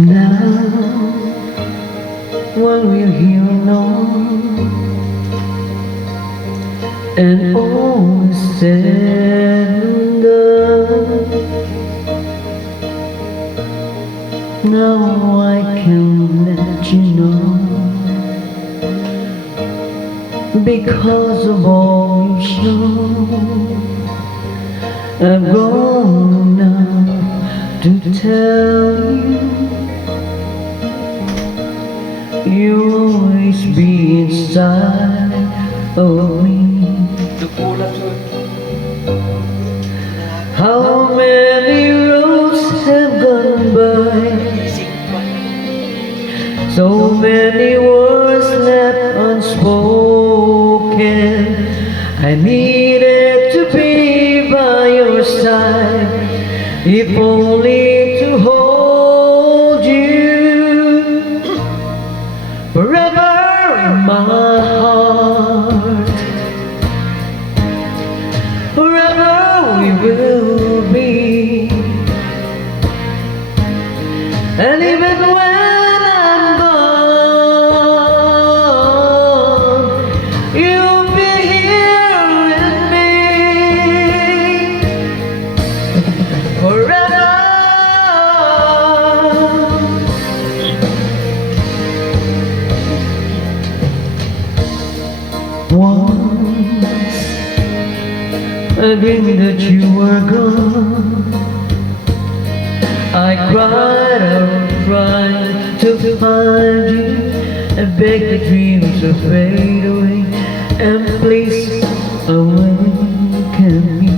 Now, when we're here alone and all is said and done, now I can let you know, because of all you've shown, I've grown enough to tell you, you'll always be inside of me. How many roads have gone by, so many words left unspoken. I needed to be by your side, if only to hold you forever in my heart. Forever we will be, and even when I'm gone, you'll be here with me forever. Once I dreamed that you were gone, I cried and cried to find you, and begged the dreams to fade away, and please awaken me.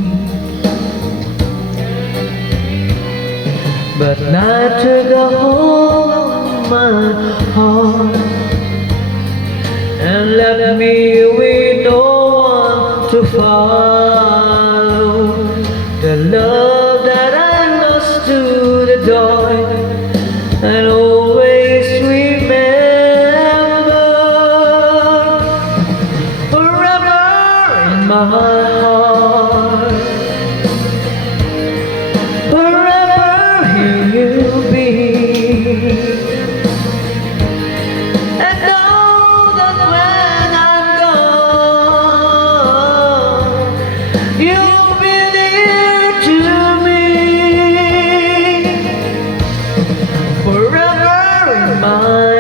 But night took a hold of my heart and left me with no one to follow. The love that I lost to the dark, and always remember forever in my heart. Forever here you'll be, and know that when I'm gone, you'll be near to me forever in my